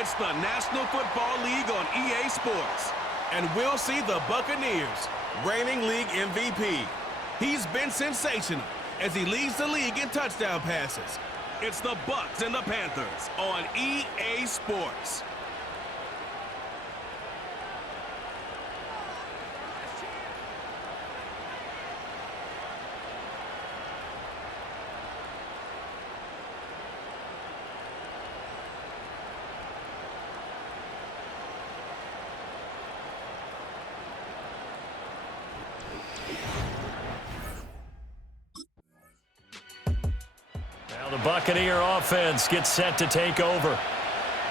It's the National Football League on EA Sports. And we'll see the Buccaneers, reigning league MVP. He's been sensational as he leads the league in touchdown passes. It's the Bucs and the Panthers on EA Sports. The Buccaneer offense gets set to take over.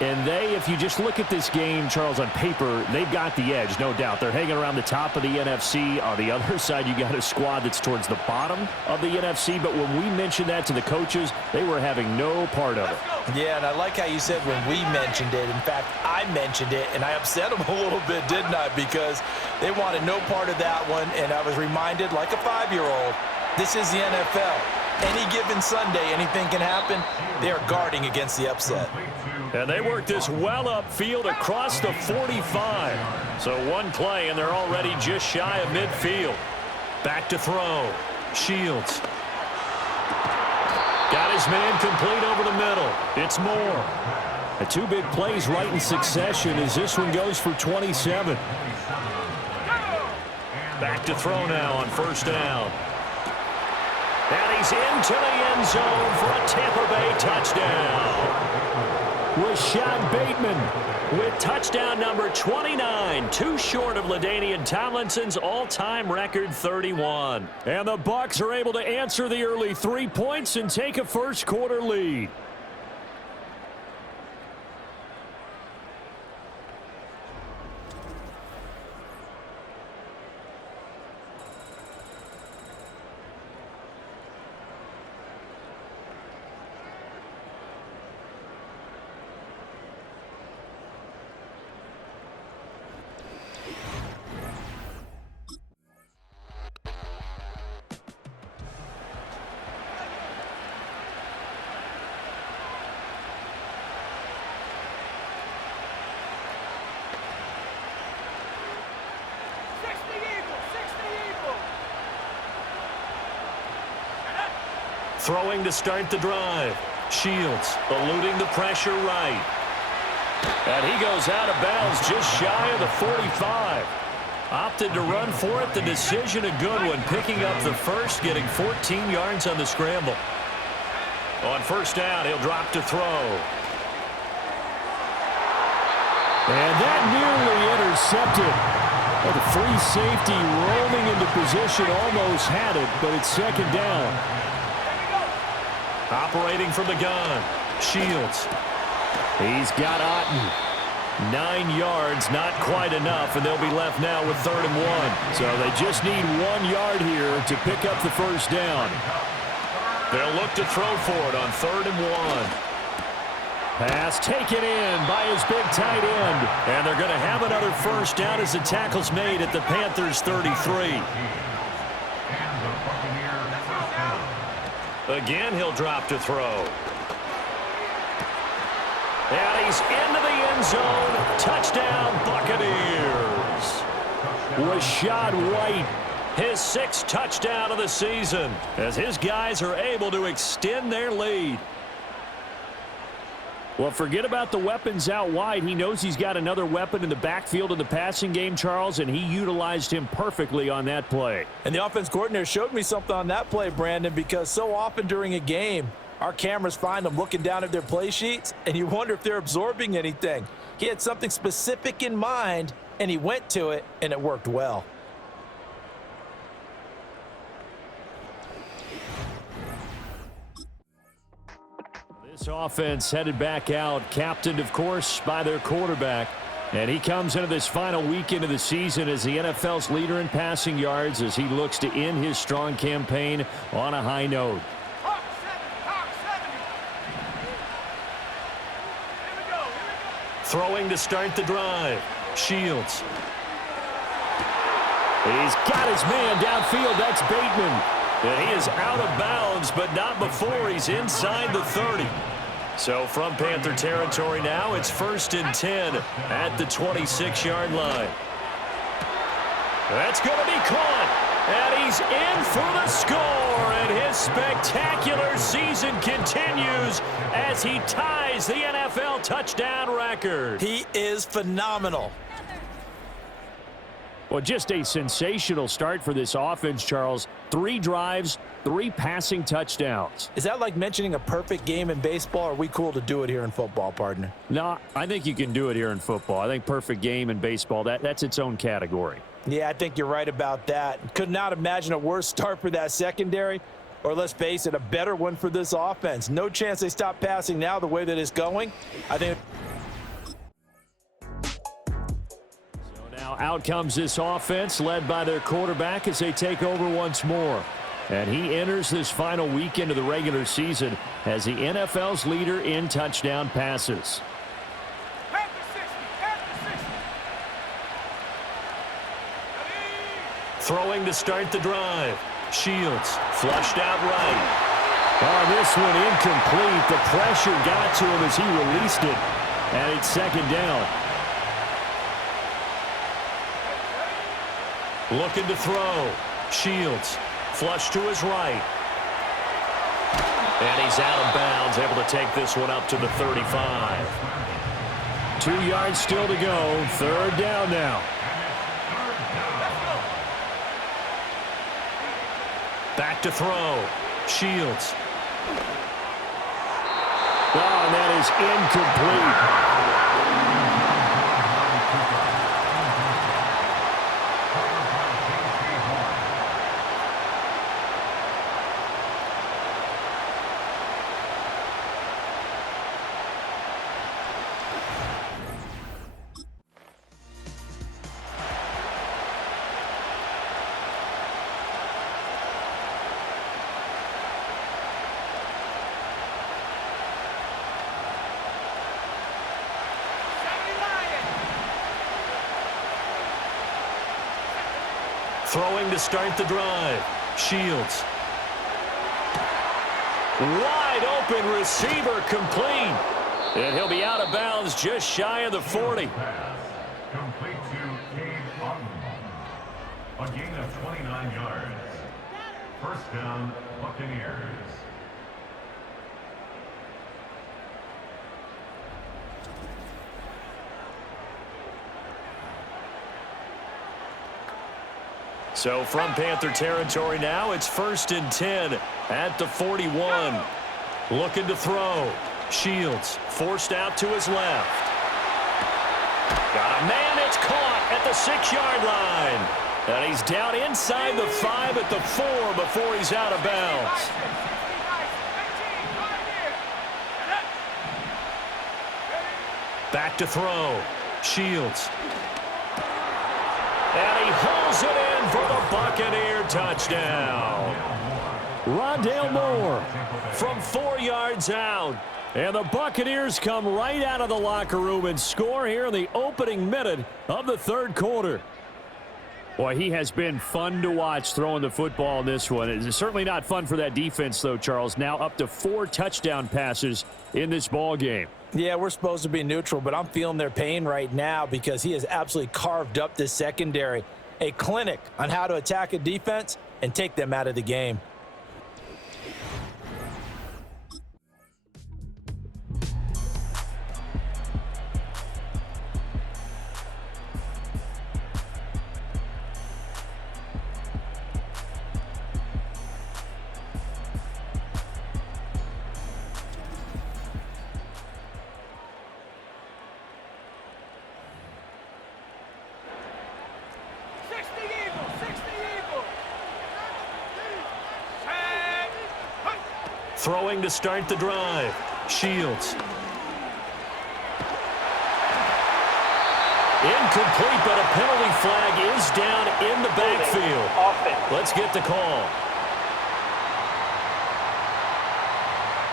And if you just look at this game, Charles, on paper, they've got the edge, no doubt. They're hanging around the top of the NFC. On the other side, you got a squad that's towards the bottom of the NFC. But when we mentioned that to the coaches, they were having no part of it. Yeah, and I like how you said when we mentioned it. In fact, I mentioned it, and I upset them a little bit, didn't I? Because they wanted no part of that one, and I was reminded, like a 5-year-old, this is the NFL. Any given Sunday, anything can happen. They are guarding against the upset. And they work this well upfield across the 45. So one play, and they're already just shy of midfield. Back to throw. Shields. Got his man complete over the middle. It's Moore. The two big plays right in succession as this one goes for 27. Back to throw now on first down. And he's into the end zone for a Tampa Bay touchdown. Rashad Bateman with touchdown number 29, too short of LaDainian Tomlinson's all-time record 31. And the Bucs are able to answer the early 3 points and take a first-quarter lead. Throwing to start the drive. Shields eluding the pressure right. And he goes out of bounds just shy of the 45. Opted to run for it. The decision a good one. Picking up the first, getting 14 yards on the scramble. On first down, he'll drop to throw. And that nearly intercepted. Well, the free safety rolling into position almost had it, but it's second down. Operating from the gun. Shields. He's got Otten. 9 yards, not quite enough, and they'll be left now with 3rd and 1. So they just need 1 yard here to pick up the first down. They'll look to throw for it on 3rd and 1. Pass taken in by his big tight end. And they're going to have another first down as the tackle's made at the Panthers' 33. Again, he'll drop to throw. And he's into the end zone. Touchdown, Buccaneers. Rachaad White, his 6th touchdown of the season, as his guys are able to extend their lead. Well, forget about the weapons out wide. He knows he's got another weapon in the backfield of the passing game, Charles, and he utilized him perfectly on that play. And the offense coordinator showed me something on that play, Brandon, because so often during a game, our cameras find them looking down at their play sheets, and you wonder if they're absorbing anything. He had something specific in mind, and he went to it, and it worked well. This offense headed back out, captained, of course, by their quarterback. And he comes into this final weekend of the season as the NFL's leader in passing yards as he looks to end his strong campaign on a high note. Throwing to start the drive. Shields. He's got his man downfield. That's Bateman. And he is out of bounds, but not before he's inside the 30. So from Panther territory now, it's 1st and 10 at the 26-yard line. That's going to be caught. And he's in for the score. And his spectacular season continues as he ties the NFL touchdown record. He is phenomenal. Well, just a sensational start for this offense, Charles. 3 drives, 3 passing touchdowns. Is that like mentioning a perfect game in baseball, or are we cool to do it here in football, partner? No, I think you can do it here in football. I think perfect game in baseball, that's its own category. Yeah, I think you're right about that. Could not imagine a worse start for that secondary, or let's face it, a better one for this offense. No chance they stop passing now the way that it's going. I think... Out comes this offense, led by their quarterback as they take over once more. And he enters this final weekend of the regular season as the NFL's leader in touchdown passes. Throwing to start the drive. Shields flushed out right. Oh, this one incomplete. The pressure got to him as he released it. And it's 2nd down. Looking to throw. Shields flush to his right. And he's out of bounds, able to take this one up to the 35. 2 yards still to go. 3rd down now. Back to throw. Shields. Oh, and that is incomplete. Throwing to start the drive. Shields. Wide open receiver complete. And he'll be out of bounds just shy of the 40. Complete to Cade Otton. A gain of 29 yards. 1st down, Buccaneers. So from Panther territory now, it's 1st and 10 at the 41. Looking to throw. Shields forced out to his left. Got a man that's caught at the 6-yard line. And he's down inside the 5 at the 4 before he's out of bounds. Back to throw. Shields. And he hauls it in for the Buccaneer touchdown. Rondale Moore from 4 yards out. And the Buccaneers come right out of the locker room and score here in the opening minute of the 3rd quarter. Boy, he has been fun to watch throwing the football in this one. It's certainly not fun for that defense, though, Charles. Now up to 4 touchdown passes in this ball game. Yeah, we're supposed to be neutral, but I'm feeling their pain right now because he has absolutely carved up this secondary. A clinic on how to attack a defense and take them out of the game. Throwing to start the drive. Shields. Incomplete, but a penalty flag is down in the backfield. Let's get the call.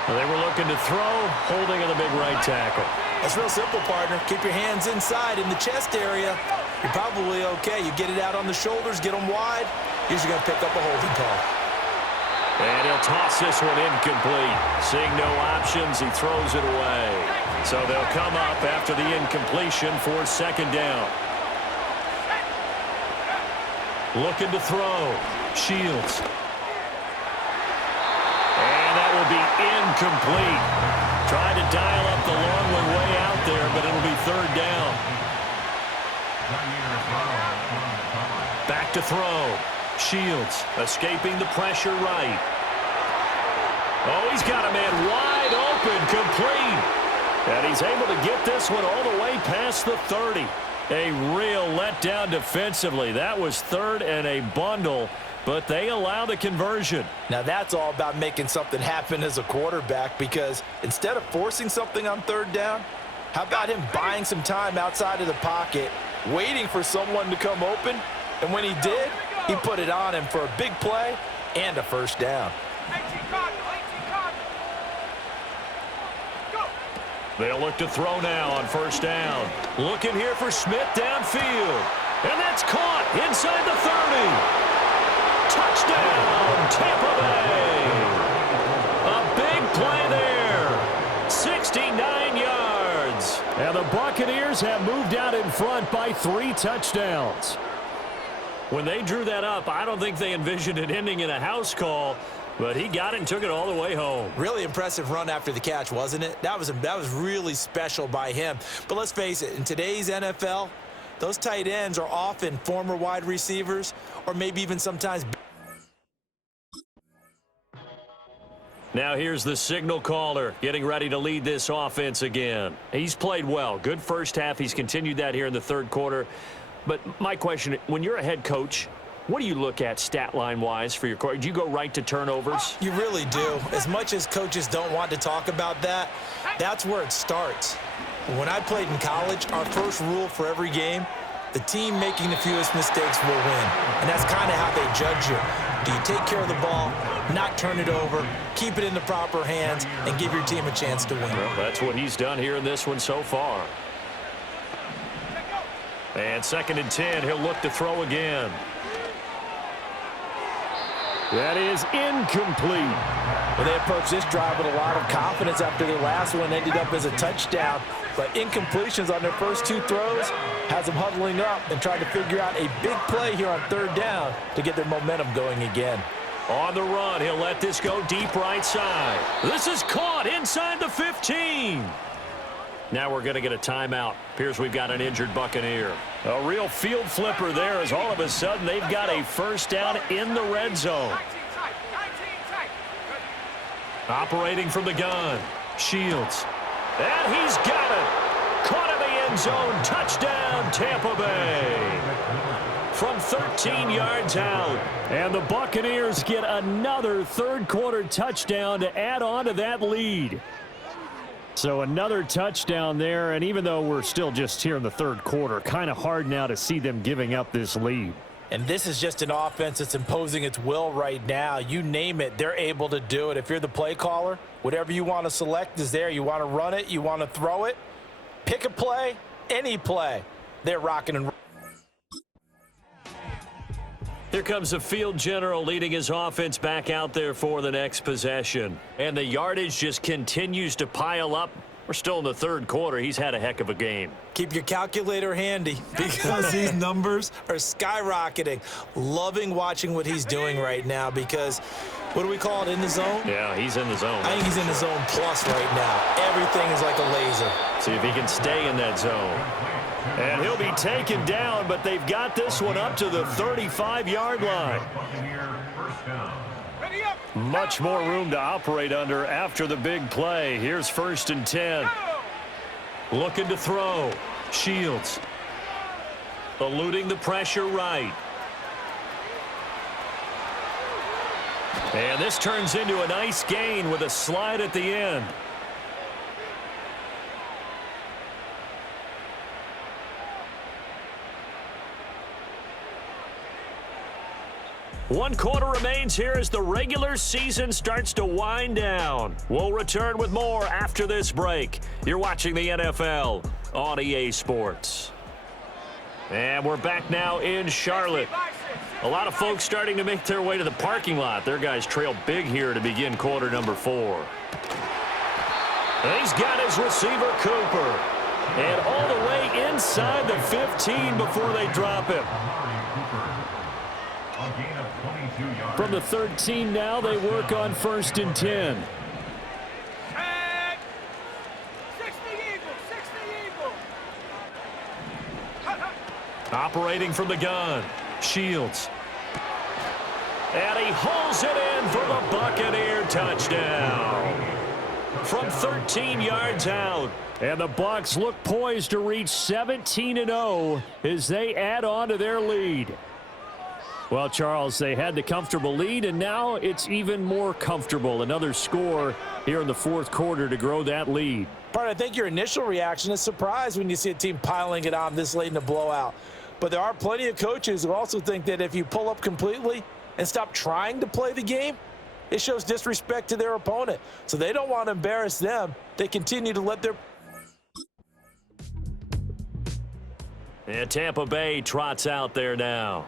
Well, they were looking to throw, holding on the big right tackle. That's real simple, partner. Keep your hands inside in the chest area. You're probably okay. You get it out on the shoulders, get them wide. Usually going to pick up a holding call. And he'll toss this one incomplete. Seeing no options, he throws it away. So they'll come up after the incompletion for second down. Looking to throw. Shields. And that will be incomplete. Tried to dial up the long one way out there, but it'll be third down. Back to throw. Shields escaping the pressure right. Oh, he's got a man wide open, complete. And he's able to get this one all the way past the 30. A real letdown defensively. That was third and a bundle, but they allow the conversion. Now that's all about making something happen as a quarterback, because instead of forcing something on third down, how about him buying some time outside of the pocket, waiting for someone to come open, and when he did, he put it on him for a big play and a first down. They'll look to throw now on first down. Looking here for Smith downfield. And that's caught inside the 30. Touchdown, Tampa Bay. A big play there. 69 yards. And the Buccaneers have moved out in front by 3 touchdowns. When they drew that up, I don't think they envisioned it ending in a house call. But he got it and took it all the way home. Really impressive run after the catch, wasn't it? That was really special by him. But let's face it, in today's NFL, those tight ends are often former wide receivers, or maybe even sometimes. Now here's the signal caller getting ready to lead this offense again. He's played well. Good first half. He's continued that here in the third quarter. But my question, when you're a head coach, what do you look at stat line-wise for your court? Do you go right to turnovers? You really do. As much as coaches don't want to talk about that, that's where it starts. When I played in college, our first rule for every game, the team making the fewest mistakes will win. And that's kind of how they judge you. Do you take care of the ball, not turn it over, keep it in the proper hands, and give your team a chance to win? Well, that's what he's done here in this one so far. And 2nd and 10, he'll look to throw again. That is incomplete. Well, they approached this drive with a lot of confidence after their last one ended up as a touchdown. But incompletions on their first 2 throws has them huddling up and trying to figure out a big play here on third down to get their momentum going again. On the run, he'll let this go deep right side. This is caught inside the 15. Now we're going to get a timeout. Appears we've got an injured Buccaneer. A real field flipper there, as all of a sudden they've got a first down in the red zone. Operating from the gun. Shields. And he's got it. Caught in the end zone. Touchdown, Tampa Bay. From 13 yards out. And the Buccaneers get another third quarter touchdown to add on to that lead. So another touchdown there, and even though we're still just here in the third quarter, kind of hard now to see them giving up this lead. And this is just an offense that's imposing its will right now. You name it, they're able to do it. If you're the play caller, whatever you want to select is there. You want to run it, you want to throw it, pick a play, any play. They're rocking and rolling. Here comes the field general leading his offense back out there for the next possession. And the yardage just continues to pile up. We're still in the third quarter. He's had a heck of a game. Keep your calculator handy because these numbers are skyrocketing. Loving watching what he's doing right now because, what do we call it, in the zone? Yeah, he's in the zone. I think he's in the zone plus right now. Everything is like a laser. See if he can stay in that zone. And he'll be taken down, but they've got this one up to the 35-yard line. Much more room to operate under after the big play. Here's 1st and 10. Looking to throw. Shields. Eluding the pressure right. And this turns into a nice gain with a slide at the end. One quarter remains here as the regular season starts to wind down. We'll return with more after this break. You're watching the NFL on EA Sports. And we're back now in Charlotte. A lot of folks starting to make their way to the parking lot. Their guys trail big here to begin quarter number 4. And he's got his receiver, Cooper. And all the way inside the 15 before they drop him. From the 13 now, they work on 1st and 10. Operating from the gun, Shields. And he hauls it in for the Buccaneer touchdown. From 13 yards out. And the Bucs look poised to reach 17-0 as they add on to their lead. Well, Charles, they had the comfortable lead, and now it's even more comfortable. Another score here in the 4th quarter to grow that lead. Part, I think your initial reaction is surprise when you see a team piling it on this late in the blowout. But there are plenty of coaches who also think that if you pull up completely and stop trying to play the game, it shows disrespect to their opponent. So they don't want to embarrass them. They continue to let their... And Tampa Bay trots out there now.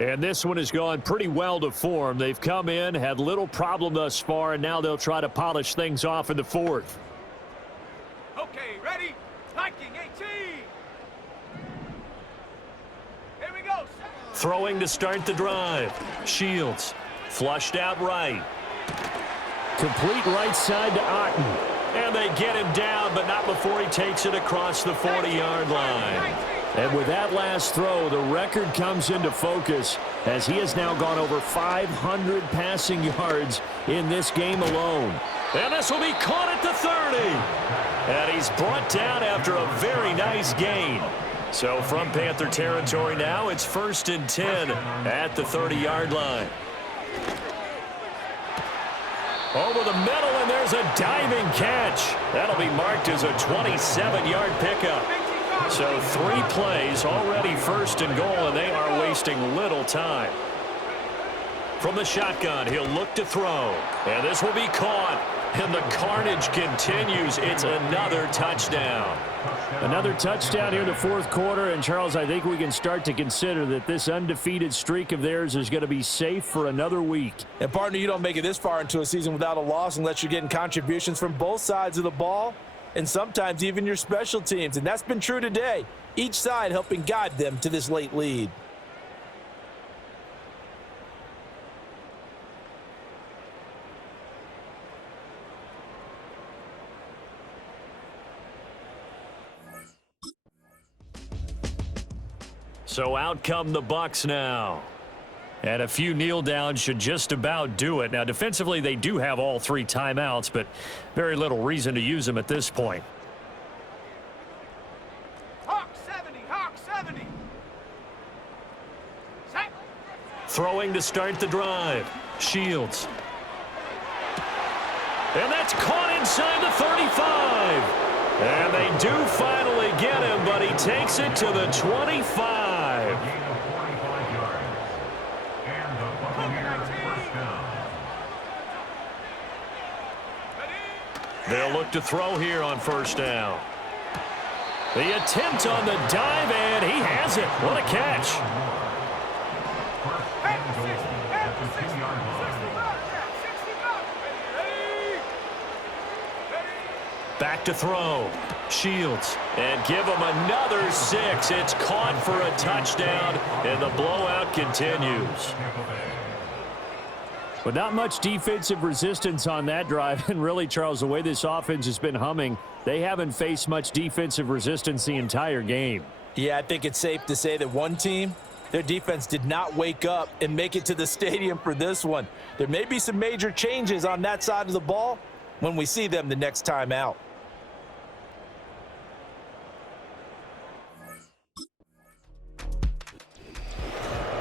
And this one has gone pretty well to form. They've come in, had little problem thus far, and now they'll try to polish things off in the 4th. Okay, ready? Liking 18. Here we go. Throwing to start the drive. Shields flushed out right. Complete right side to Otten. And they get him down, but not before he takes it across the 40-yard line. And with that last throw, the record comes into focus as he has now gone over 500 passing yards in this game alone. And this will be caught at the 30. And he's brought down after a very nice gain. So from Panther territory now, it's 1st and 10 at the 30-yard line. Over the middle, and there's a diving catch. That'll be marked as a 27-yard pickup. So 3 plays, already 1st and goal, and they are wasting little time. From the shotgun, he'll look to throw. And this will be caught. And the carnage continues. It's another touchdown. Another touchdown here in the 4th quarter. And, Charles, I think we can start to consider that this undefeated streak of theirs is going to be safe for another week. And, partner, you don't make it this far into a season without a loss unless you're getting contributions from both sides of the ball and sometimes even your special teams. And that's been true today. Each side helping guide them to this late lead. So out come the Bucs now. And a few kneel downs should just about do it. Now, defensively, they do have all 3 timeouts, but very little reason to use them at this point. Hawk 70, Hawk 70. Set. Throwing to start the drive. Shields. And that's caught inside the 35. And they do finally get him, but he takes it to the 25. They'll look to throw here on 1st down. The attempt on the dive, and he has it. What a catch. Back to throw. Shields. And give him another 6. It's caught for a touchdown, and the blowout continues. But not much defensive resistance on that drive. And really, Charles, the way this offense has been humming, they haven't faced much defensive resistance the entire game. Yeah, I think it's safe to say that one team, their defense did not wake up and make it to the stadium for this one. There may be some major changes on that side of the ball when we see them the next time out.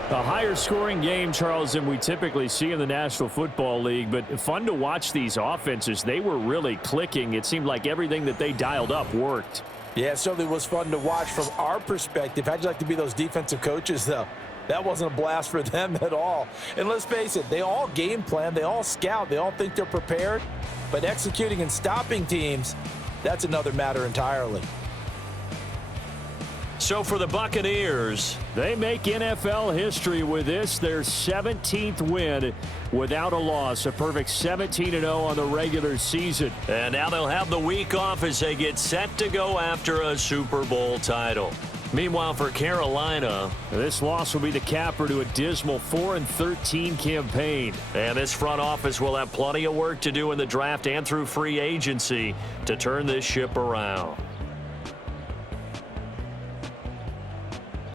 A higher scoring game, Charles, than we typically see in the National Football League, but fun to watch these offenses. They were really clicking. It seemed like everything that they dialed up worked. Yeah, it certainly was fun to watch from our perspective. How'd you like to be those defensive coaches, though? That wasn't a blast for them at all. And let's face it, they all game plan, they all scout, they all think they're prepared, but executing and stopping teams, that's another matter entirely. So for the Buccaneers, they make NFL history with this, their 17th win without a loss, a perfect 17-0 on the regular season. And now they'll have the week off as they get set to go after a Super Bowl title. Meanwhile, for Carolina, this loss will be the capper to a dismal 4-13 campaign. And this front office will have plenty of work to do in the draft and through free agency to turn this ship around.